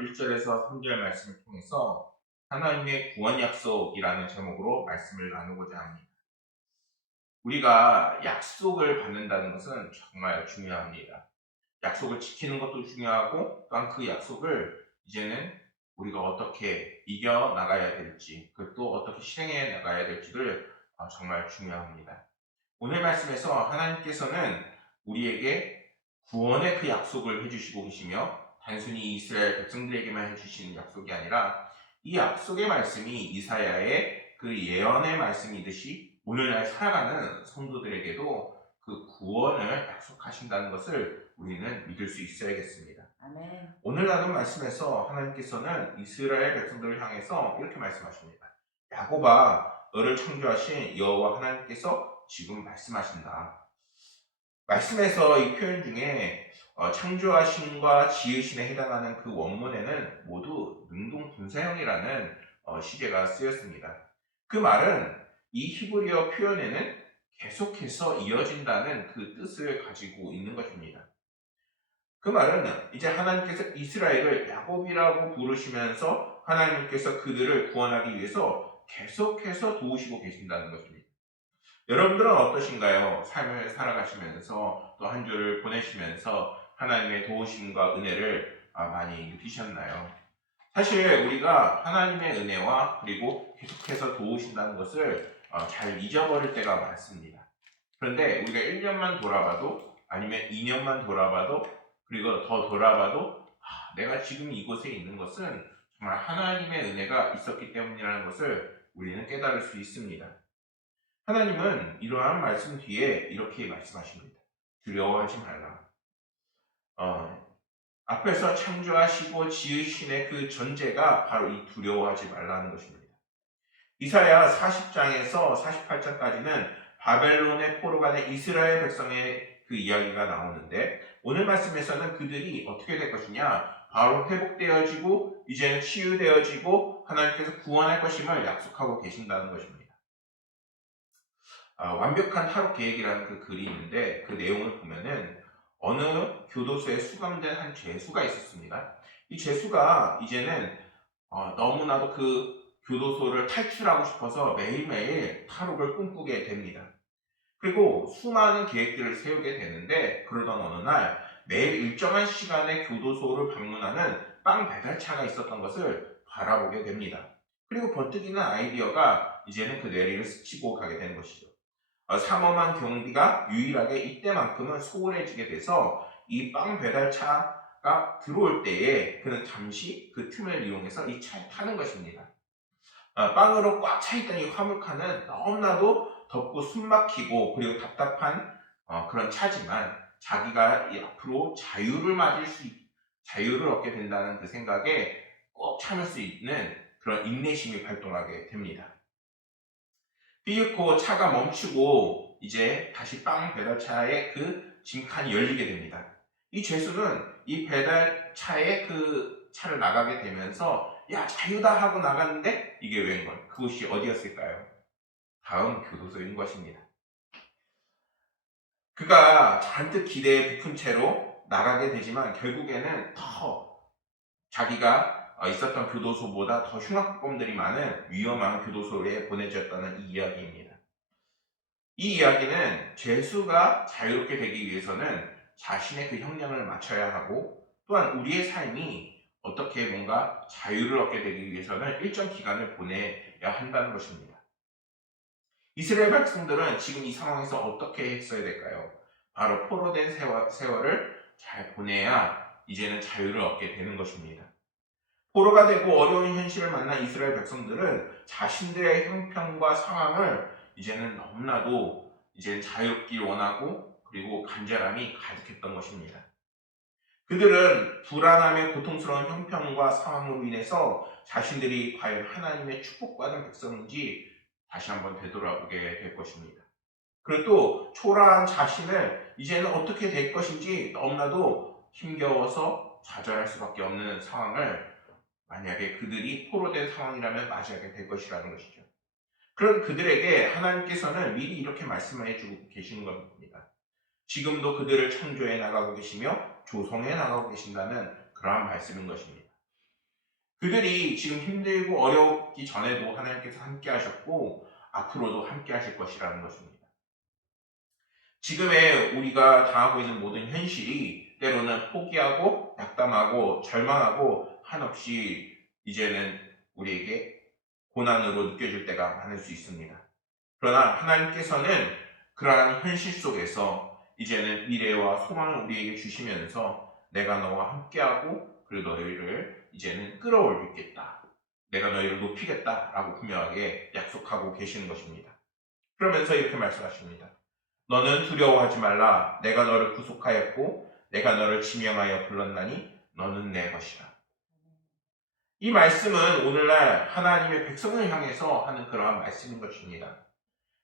1절에서 3절 말씀을 통해서 하나님의 구원 약속이라는 제목으로 말씀을 나누고자 합니다. 우리가 약속을 받는다는 것은 정말 중요합니다. 약속을 지키는 것도 중요하고 또한 그 약속을 이제는 우리가 어떻게 이겨나가야 될지, 그걸 또 어떻게 실행해 나가야 될지를 정말 중요합니다. 오늘 말씀에서 하나님께서는 우리에게 구원의 그 약속을 해주시고 계시며 단순히 이스라엘 백성들에게만 해주시는 약속이 아니라 이 약속의 말씀이 이사야의 그 예언의 말씀이듯이 오늘날 살아가는 성도들에게도 그 구원을 약속하신다는 것을 우리는 믿을 수 있어야겠습니다. 아멘. 오늘 나눈 말씀에서 하나님께서는 이스라엘 백성들을 향해서 이렇게 말씀하십니다. 야곱아, 너를 창조하신 여호와 하나님께서 지금 말씀하신다. 말씀에서 이 표현 중에 창조하신과 지으신에 해당하는 그 원문에는 모두 능동분사형이라는 시제가 쓰였습니다. 그 말은 이 히브리어 표현에는 계속해서 이어진다는 그 뜻을 가지고 있는 것입니다. 그 말은 이제 하나님께서 이스라엘을 야곱이라고 부르시면서 하나님께서 그들을 구원하기 위해서 계속해서 도우시고 계신다는 것입니다. 여러분들은 어떠신가요? 삶을 살아가시면서 또 한 주를 보내시면서 하나님의 도우심과 은혜를 많이 느끼셨나요? 사실 우리가 하나님의 은혜와 그리고 계속해서 도우신다는 것을 잘 잊어버릴 때가 많습니다. 그런데 우리가 1년만 돌아봐도 아니면 2년만 돌아봐도 그리고 더 돌아봐도 내가 지금 이곳에 있는 것은 정말 하나님의 은혜가 있었기 때문이라는 것을 우리는 깨달을 수 있습니다. 하나님은 이러한 말씀 뒤에 이렇게 말씀하십니다. 두려워하지 말라. 앞에서 창조하시고 지으신의 그 전제가 바로 이 두려워하지 말라는 것입니다. 이사야 40장에서 48장까지는 바벨론의 포로가 된 이스라엘 백성의 그 이야기가 나오는데 오늘 말씀에서는 그들이 어떻게 될 것이냐? 바로 회복되어지고 이제는 치유되어지고 하나님께서 구원할 것임을 약속하고 계신다는 것입니다. 완벽한 타로 계획이라는 그 글이 있는데 그 내용을 보면은 어느 교도소에 수감된 한 죄수가 있었습니다. 이 죄수가 이제는 너무나도 그 교도소를 탈출하고 싶어서 매일매일 탈옥을 꿈꾸게 됩니다. 그리고 수많은 계획들을 세우게 되는데 그러던 어느 날 매일 일정한 시간에 교도소를 방문하는 빵 배달차가 있었던 것을 바라보게 됩니다. 그리고 번뜩이는 아이디어가 이제는 그 뇌리를 스치고 가게 되는 것이죠. 삼엄한 경비가 유일하게 이때만큼은 소홀해지게 돼서 이 빵 배달차가 들어올 때에 그는 잠시 그 틈을 이용해서 이 차에 타는 것입니다. 빵으로 꽉 차있던 이 화물칸은 너무나도 덥고 숨막히고 그리고 답답한 그런 차지만 자기가 앞으로 자유를 얻게 된다는 그 생각에 꼭 참을 수 있는 그런 인내심이 발동하게 됩니다. 삐윽고 차가 멈추고 이제 다시 빵 배달차의 그 짐칸이 열리게 됩니다. 이 죄수는 이 배달차의 그 차를 나가게 되면서 야 자유다 하고 나갔는데 이게 웬걸? 그곳이 어디였을까요? 다음 교도소인 것입니다. 그가 잔뜩 기대에 부푼 채로 나가게 되지만 결국에는 더 자기가 있었던 교도소보다 더 흉악범들이 많은 위험한 교도소에 보내졌다는 이 이야기입니다. 이 이야기는 죄수가 자유롭게 되기 위해서는 자신의 그 형량을 맞춰야 하고 또한 우리의 삶이 어떻게 뭔가 자유를 얻게 되기 위해서는 일정 기간을 보내야 한다는 것입니다. 이스라엘 백성들은 지금 이 상황에서 어떻게 했어야 될까요? 바로 포로된 세월을 잘 보내야 이제는 자유를 얻게 되는 것입니다. 포로가 되고 어려운 현실을 만난 이스라엘 백성들은 자신들의 형편과 상황을 이제는 너무나도 이제 자유롭길 원하고 그리고 간절함이 가득했던 것입니다. 그들은 불안함에 고통스러운 형편과 상황으로 인해서 자신들이 과연 하나님의 축복받은 백성인지 다시 한번 되돌아보게 될 것입니다. 그리고 또 초라한 자신을 이제는 어떻게 될 것인지 너무나도 힘겨워서 좌절할 수밖에 없는 상황을 만약에 그들이 포로된 상황이라면 맞이하게 될 것이라는 것이죠. 그런 그들에게 하나님께서는 미리 이렇게 말씀해 주고 계시는 겁니다. 지금도 그들을 창조해 나가고 계시며 조성해 나가고 계신다는 그러한 말씀인 것입니다. 그들이 지금 힘들고 어렵기 전에도 하나님께서 함께 하셨고 앞으로도 함께 하실 것이라는 것입니다. 지금의 우리가 당하고 있는 모든 현실이 때로는 포기하고 낙담하고 절망하고 한없이 이제는 우리에게 고난으로 느껴질 때가 많을 수 있습니다. 그러나 하나님께서는 그러한 현실 속에서 이제는 미래와 소망을 우리에게 주시면서 내가 너와 함께하고 그리고 너희를 이제는 끌어올리겠다. 내가 너희를 높이겠다라고 분명하게 약속하고 계시는 것입니다. 그러면서 이렇게 말씀하십니다. 너는 두려워하지 말라. 내가 너를 구속하였고 내가 너를 지명하여 불렀나니 너는 내 것이라. 이 말씀은 오늘날 하나님의 백성을 향해서 하는 그러한 말씀인 것입니다.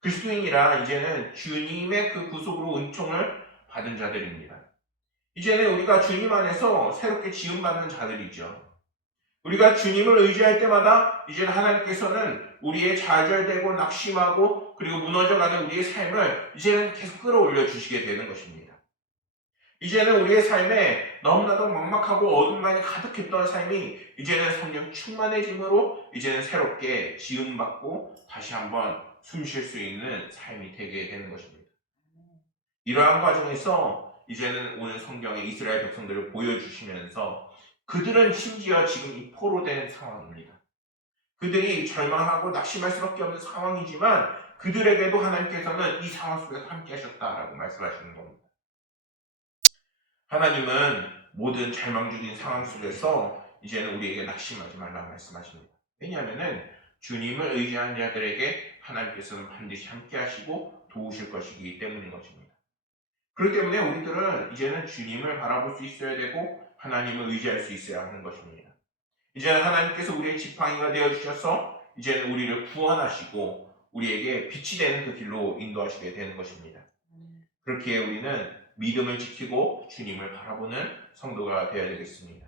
그리스도인이라 이제는 주님의 그 구속으로 은총을 받은 자들입니다. 이제는 우리가 주님 안에서 새롭게 지음받는 자들이죠. 우리가 주님을 의지할 때마다 이제는 하나님께서는 우리의 좌절되고 낙심하고 그리고 무너져가는 우리의 삶을 이제는 계속 끌어올려 주시게 되는 것입니다. 이제는 우리의 삶에 너무나도 막막하고 어둠만이 가득했던 삶이 이제는 성령 충만해짐으로 이제는 새롭게 지음받고 다시 한번 숨 쉴 수 있는 삶이 되게 되는 것입니다. 이러한 과정에서 이제는 오늘 성경에 이스라엘 백성들을 보여주시면서 그들은 심지어 지금 이 포로된 상황입니다. 그들이 절망하고 낙심할 수밖에 없는 상황이지만 그들에게도 하나님께서는 이 상황 속에서 함께 하셨다라고 말씀하시는 겁니다. 하나님은 모든 절망 중인 상황 속에서 이제는 우리에게 낙심하지 말라고 말씀하십니다. 왜냐하면 주님을 의지하는 자들에게 하나님께서는 반드시 함께 하시고 도우실 것이기 때문인 것입니다. 그렇기 때문에 우리들은 이제는 주님을 바라볼 수 있어야 되고 하나님을 의지할 수 있어야 하는 것입니다. 이제는 하나님께서 우리의 지팡이가 되어주셔서 이제는 우리를 구원하시고 우리에게 빛이 되는 그 길로 인도하시게 되는 것입니다. 그렇기에 우리는 믿음을 지키고 주님을 바라보는 성도가 되어야 되겠습니다.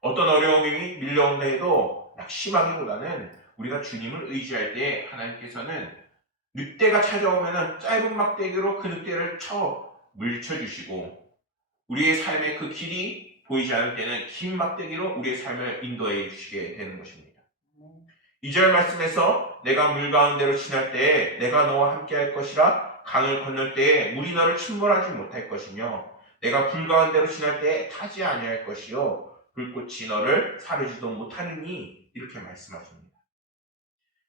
어떤 어려움이 밀려온다 해도 낙심하기보다는 우리가 주님을 의지할 때 하나님께서는 늑대가 찾아오면 짧은 막대기로 그 늑대를 물쳐주시고 우리의 삶의 그 길이 보이지 않을 때는 긴 막대기로 우리의 삶을 인도해 주시게 되는 것입니다. 2절 말씀에서 내가 물 가운데로 지날 때에 내가 너와 함께 할 것이라 강을 건널 때에 물이 너를 침몰하지 못할 것이며 내가 불 가운데로 지날 때에 타지 아니할 것이요 불꽃이 너를 사르지도 못하느니 이렇게 말씀하십니다.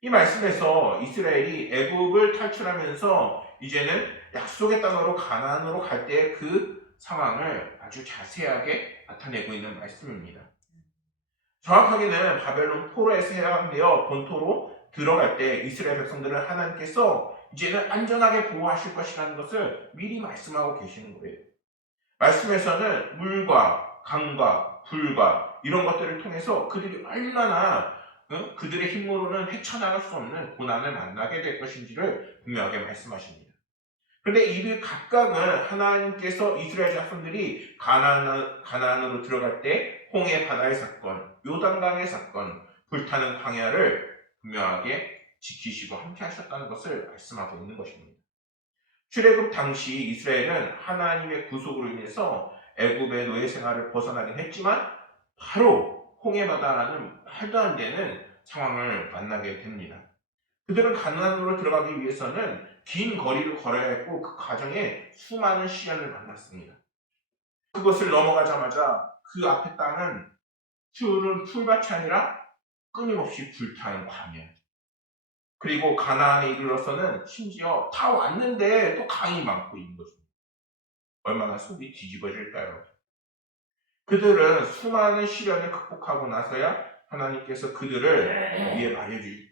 이 말씀에서 이스라엘이 애굽을 탈출하면서 이제는 약속의 땅으로 가나안으로 갈 때 그 상황을 아주 자세하게 나타내고 있는 말씀입니다. 정확하게는 바벨론 포로에서 해방되어 본토로 들어갈 때 이스라엘 백성들은 하나님께서 이제는 안전하게 보호하실 것이라는 것을 미리 말씀하고 계시는 거예요. 말씀에서는 물과 강과 불과 이런 것들을 통해서 그들이 얼마나 그들의 힘으로는 헤쳐나갈 수 없는 고난을 만나게 될 것인지를 분명하게 말씀하십니다. 그런데 이들 각각은 하나님께서 이스라엘 자손들이 가나안으로 들어갈 때 홍해 바다의 사건, 요단강의 사건, 불타는 광야를 분명하게 지키시고 함께 하셨다는 것을 말씀하고 있는 것입니다. 출애굽 당시 이스라엘은 하나님의 구속으로 인해서 애굽의 노예 생활을 벗어나긴 했지만 바로 홍해 바다라는 말도 안 되는 상황을 만나게 됩니다. 그들은 가나안으로 들어가기 위해서는 긴 거리를 걸어야 했고 그 과정에 수많은 시련을 만났습니다. 그것을 넘어가자마자 그 앞에 땅은 푸른 풀밭이 아니라 끊임없이 불타는 광야. 그리고 가나안에 이르러서는 심지어 다 왔는데 또 강이 막고 있는 것입니다. 얼마나 속이 뒤집어질까요? 그들은 수많은 시련을 극복하고 나서야 하나님께서 그들을 위해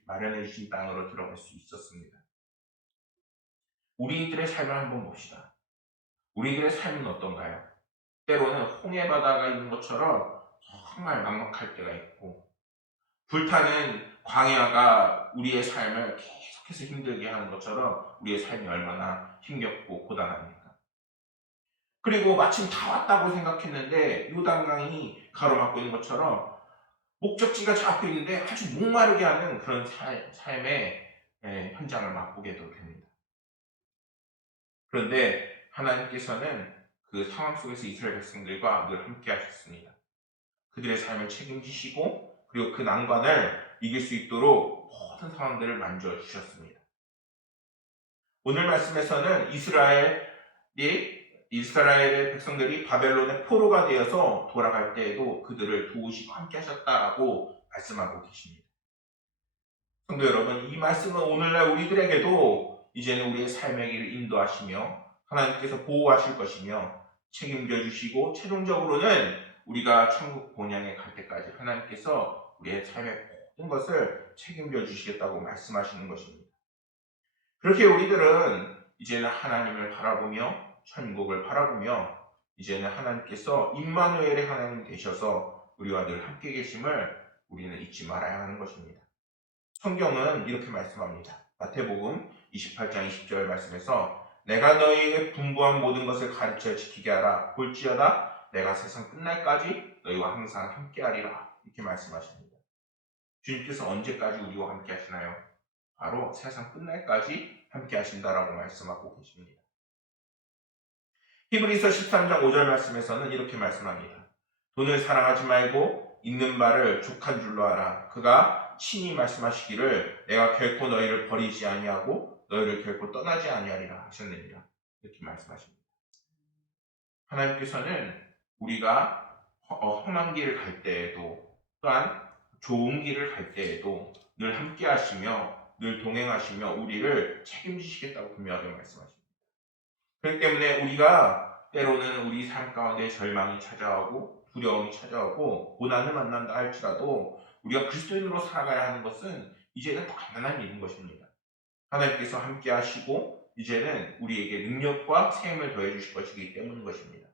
마련해 주신 땅으로 들어갈 수 있었습니다. 우리들의 삶을 한번 봅시다. 우리들의 삶은 어떤가요? 때로는 홍해 바다가 있는 것처럼 정말 막막할 때가 있고 불타는 광야가 우리의 삶을 계속해서 힘들게 하는 것처럼 우리의 삶이 얼마나 힘겹고 고단합니까? 그리고 마침 다 왔다고 생각했는데 요단강이 가로막고 있는 것처럼 목적지가 잡혀 있는데 아주 목마르게 하는 그런 삶의 현장을 맛보게도 됩니다. 그런데 하나님께서는 그 상황 속에서 이스라엘 백성들과 늘 함께 하셨습니다. 그들의 삶을 책임지시고 그리고 그 난관을 이길 수 있도록 모든 상황들을 만져주셨습니다. 오늘 말씀에서는 이스라엘의 백성들이 바벨론의 포로가 되어서 돌아갈 때에도 그들을 도우시고 함께 하셨다라고 말씀하고 계십니다. 성도 여러분, 이 말씀은 오늘날 우리들에게도 이제는 우리의 삶의 길을 인도하시며 하나님께서 보호하실 것이며 책임져 주시고 최종적으로는 우리가 천국 본향에 갈 때까지 하나님께서 우리의 삶의 모든 것을 책임져 주시겠다고 말씀하시는 것입니다. 그렇게 우리들은 이제는 하나님을 바라보며 천국을 바라보며 이제는 하나님께서 임마누엘의 하나님 되셔서 우리와 늘 함께 계심을 우리는 잊지 말아야 하는 것입니다. 성경은 이렇게 말씀합니다. 마태복음 28장 20절 말씀에서 내가 너희에게 분부한 모든 것을 가르쳐 지키게 하라. 볼지어다 내가 세상 끝날까지 너희와 항상 함께하리라. 이렇게 말씀하십니다. 주님께서 언제까지 우리와 함께 하시나요? 바로 세상 끝날까지 함께 하신다라고 말씀하고 계십니다. 히브리서 13장 5절 말씀에서는 이렇게 말씀합니다. 돈을 사랑하지 말고 있는 바를 족한 줄로 알아. 그가 친히 말씀하시기를 내가 결코 너희를 버리지 아니하고 너희를 결코 떠나지 아니하리라 하셨느니라. 이렇게 말씀하십니다. 하나님께서는 우리가 험한 길을 갈 때에도 또한 좋은 길을 갈 때에도 늘 함께 하시며 늘 동행하시며 우리를 책임지시겠다고 분명하게 말씀하십니다. 그렇기 때문에 우리가 때로는 우리 삶 가운데 절망이 찾아오고 두려움이 찾아오고 고난을 만난다 할지라도 우리가 그리스도인으로 살아가야 하는 것은 이제는 당연한 일인 것입니다. 하나님께서 함께 하시고 이제는 우리에게 능력과 세임을 더해 주실 것이기 때문인 것입니다.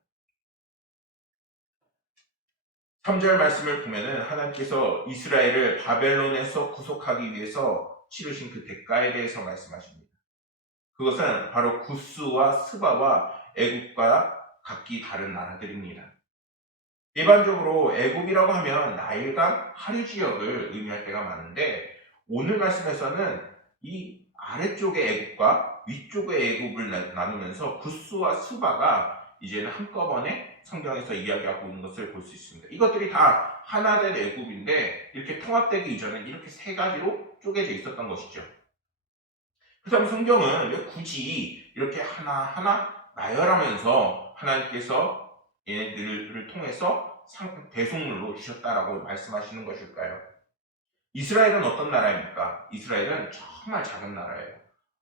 3절 말씀을 보면은 하나님께서 이스라엘을 바벨론에서 구속하기 위해서 치르신 그 대가에 대해서 말씀하십니다. 그것은 바로 구스와 스바와 애굽과 각기 다른 나라들입니다. 일반적으로 애굽이라고 하면 나일강 하류 지역을 의미할 때가 많은데 오늘 말씀에서는 이 아래쪽의 애굽과 위쪽의 애굽을 나누면서 구스와 스바가 이제는 한꺼번에 성경에서 이야기하고 있는 것을 볼 수 있습니다. 이것들이 다 하나된 애굽인데 이렇게 통합되기 이전엔 이렇게 세 가지로 쪼개져 있었던 것이죠. 그래서 성경은 왜 굳이 이렇게 하나하나 나열하면서 하나님께서 얘네들을 통해서 대속물로 주셨다라고 말씀하시는 것일까요? 이스라엘은 어떤 나라입니까? 이스라엘은 정말 작은 나라예요.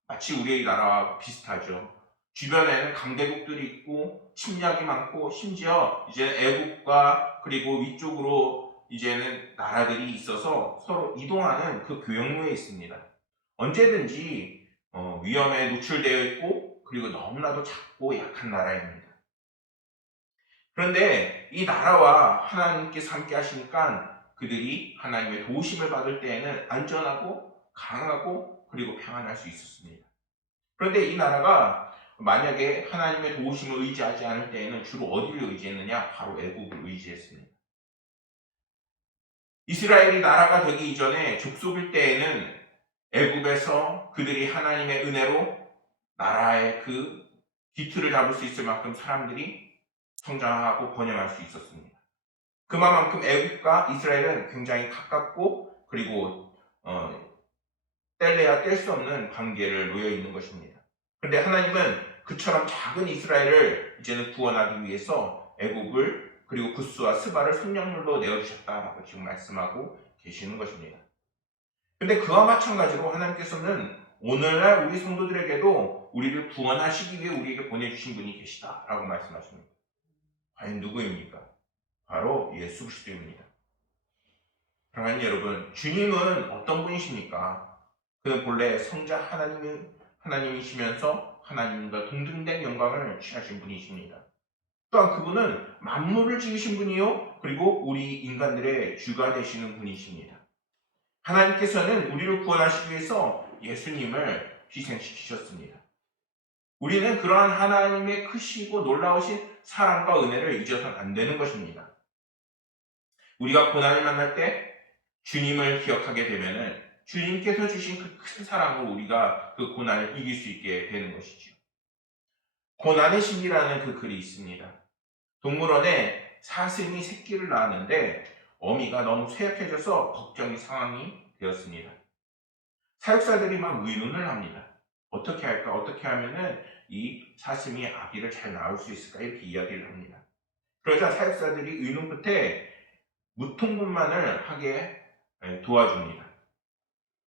마치 우리의 나라와 비슷하죠. 주변에는 강대국들이 있고 침략이 많고 심지어 이제 애국과 그리고 위쪽으로 이제는 나라들이 있어서 서로 이동하는 그 교역로에 있습니다. 언제든지 위험에 노출되어 있고 그리고 너무나도 작고 약한 나라입니다. 그런데 이 나라와 하나님께서 함께 하시니까 그들이 하나님의 도우심을 받을 때에는 안전하고 강하고 그리고 평안할 수 있었습니다. 그런데 이 나라가 만약에 하나님의 도우심을 의지하지 않을 때에는 주로 어디를 의지했느냐? 바로 애국을 의지했습니다. 이스라엘이 나라가 되기 이전에 족속일 때에는 애굽에서 그들이 하나님의 은혜로 나라의 그 기틀을 잡을 수 있을 만큼 사람들이 성장하고 번영할 수 있었습니다. 그만큼 애굽과 이스라엘은 굉장히 가깝고 그리고 뗄래야 뗄 수 없는 관계를 놓여 있는 것입니다. 그런데 하나님은 그처럼 작은 이스라엘을 이제는 구원하기 위해서 애굽을 그리고 구스와 스바를 생명물로 내어주셨다라고 지금 말씀하고 계시는 것입니다. 그런데 그와 마찬가지로 하나님께서는 오늘날 우리 성도들에게도 우리를 구원하시기 위해 우리에게 보내주신 분이 계시다라고 말씀하십니다. 과연 누구입니까? 바로 예수 그리스도입니다. 사랑하는 여러분, 주님은 어떤 분이십니까? 그는 본래 성자 하나님이시면서 하나님과 동등된 영광을 취하신 분이십니다. 또한 그분은 만물을 지으신 분이요 그리고 우리 인간들의 주가 되시는 분이십니다. 하나님께서는 우리를 구원하시기 위해서 예수님을 희생시키셨습니다. 우리는 그러한 하나님의 크시고 놀라우신 사랑과 은혜를 잊어서는 안 되는 것입니다. 우리가 고난을 만날 때 주님을 기억하게 되면은 주님께서 주신 그 큰 사랑으로 우리가 그 고난을 이길 수 있게 되는 것이죠. 고난의 신비라는 그 글이 있습니다. 동물원에 사슴이 새끼를 낳았는데 어미가 너무 쇠약해져서 걱정이 상황이 되었습니다. 사육사들이 막 의논을 합니다. 어떻게 할까? 어떻게 하면은 이 사슴이 아기를 잘 낳을 수 있을까? 이렇게 이야기를 합니다. 그러자 사육사들이 의논 끝에 무통분만을 하게 도와줍니다.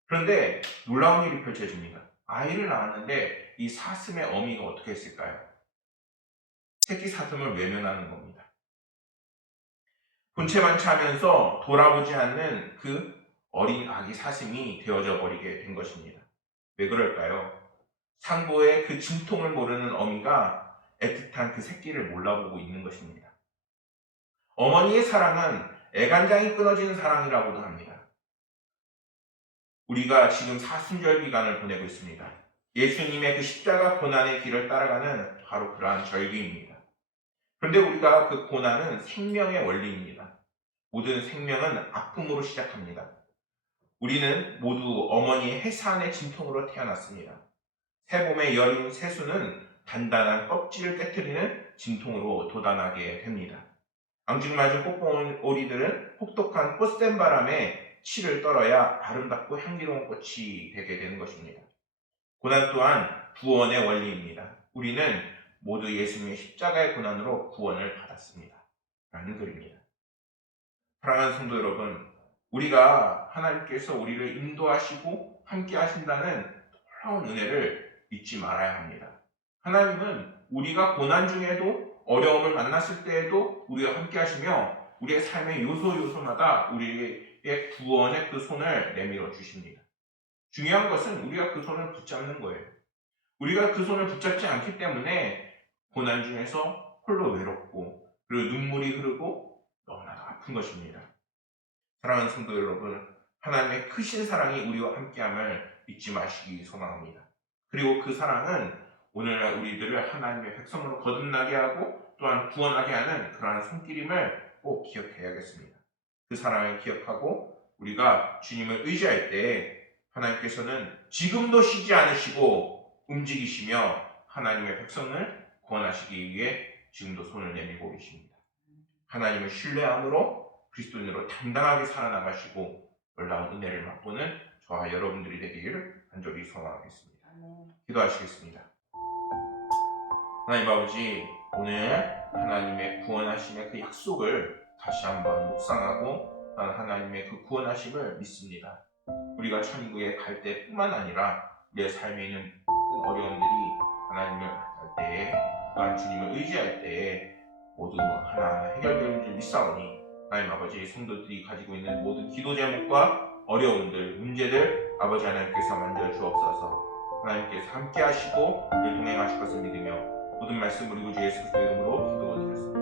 그런데 놀라운 일이 펼쳐집니다. 아이를 낳았는데 이 사슴의 어미가 어떻게 했을까요? 새끼 사슴을 외면하는 겁니다. 본체만 차면서 돌아보지 않는 그 어린 아기 사슴이 되어져 버리게 된 것입니다. 왜 그럴까요? 상고의 그 진통을 모르는 어미가 애틋한 그 새끼를 몰라보고 있는 것입니다. 어머니의 사랑은 애간장이 끊어지는 사랑이라고도 합니다. 우리가 지금 사순절 기간을 보내고 있습니다. 예수님의 그 십자가 고난의 길을 따라가는 바로 그러한 절기입니다. 그런데 우리가 그 고난은 생명의 원리입니다. 모든 생명은 아픔으로 시작합니다. 우리는 모두 어머니의 해산의 진통으로 태어났습니다. 새봄의 여린 새수는 단단한 껍질을 깨트리는 진통으로 도단하게 됩니다. 앙증맞은 꽃봉오리들은 혹독한 꽃샘 바람에 치를 떨어야 아름답고 향기로운 꽃이 되게 되는 것입니다. 고난 또한 구원의 원리입니다. 우리는 모두 예수님의 십자가의 고난으로 구원을 받았습니다. 라는 글입니다. 사랑하는 성도 여러분, 우리가 하나님께서 우리를 인도하시고 함께 하신다는 놀라운 은혜를 잊지 말아야 합니다. 하나님은 우리가 고난 중에도 어려움을 만났을 때에도 우리와 함께 하시며 우리의 삶의 요소요소마다 우리의 구원의 그 손을 내밀어 주십니다. 중요한 것은 우리가 그 손을 붙잡는 거예요. 우리가 그 손을 붙잡지 않기 때문에 고난 중에서 홀로 외롭고 그리고 눈물이 흐르고 너무나도 아픈 것입니다. 사랑하는 성도 여러분, 하나님의 크신 사랑이 우리와 함께함을 잊지 마시기 소망합니다. 그리고 그 사랑은 오늘날 우리들을 하나님의 백성으로 거듭나게 하고 또한 구원하게 하는 그러한 손길임을 꼭 기억해야겠습니다. 그 사랑을 기억하고 우리가 주님을 의지할 때 하나님께서는 지금도 쉬지 않으시고 움직이시며 하나님의 백성을 구원하시기 위해 지금도 손을 내밀고 계십니다. 하나님을 신뢰함으로 그리스도인으로 당당하게 살아나가시고 놀라운 은혜를 맛보는 저와 여러분들이 되기를 간절히 소망하겠습니다. 기도하시겠습니다. 하나님 아버지, 오늘 하나님의 구원하심의 그 약속을 다시 한번 묵상하고 하나님의 그 구원하심을 믿습니다. 우리가 천국에 갈 때뿐만 아니라 우리의 삶에 있는 모든 어려움들이 하나님을 만날 때에 또한 주님을 의지할 때에 모두 하나하나 해결되는 줄 믿사오니 하나님 아버지, 성도들이 가지고 있는 모든 기도 제목과 어려움들, 문제들 아버지 하나님께서 만져 주옵소서. 하나님께서 함께 하시고 늘 동행하실 것을 믿으며 모든 말씀 우리 구주 예수 그리스도 이름으로 기도드렸습니다.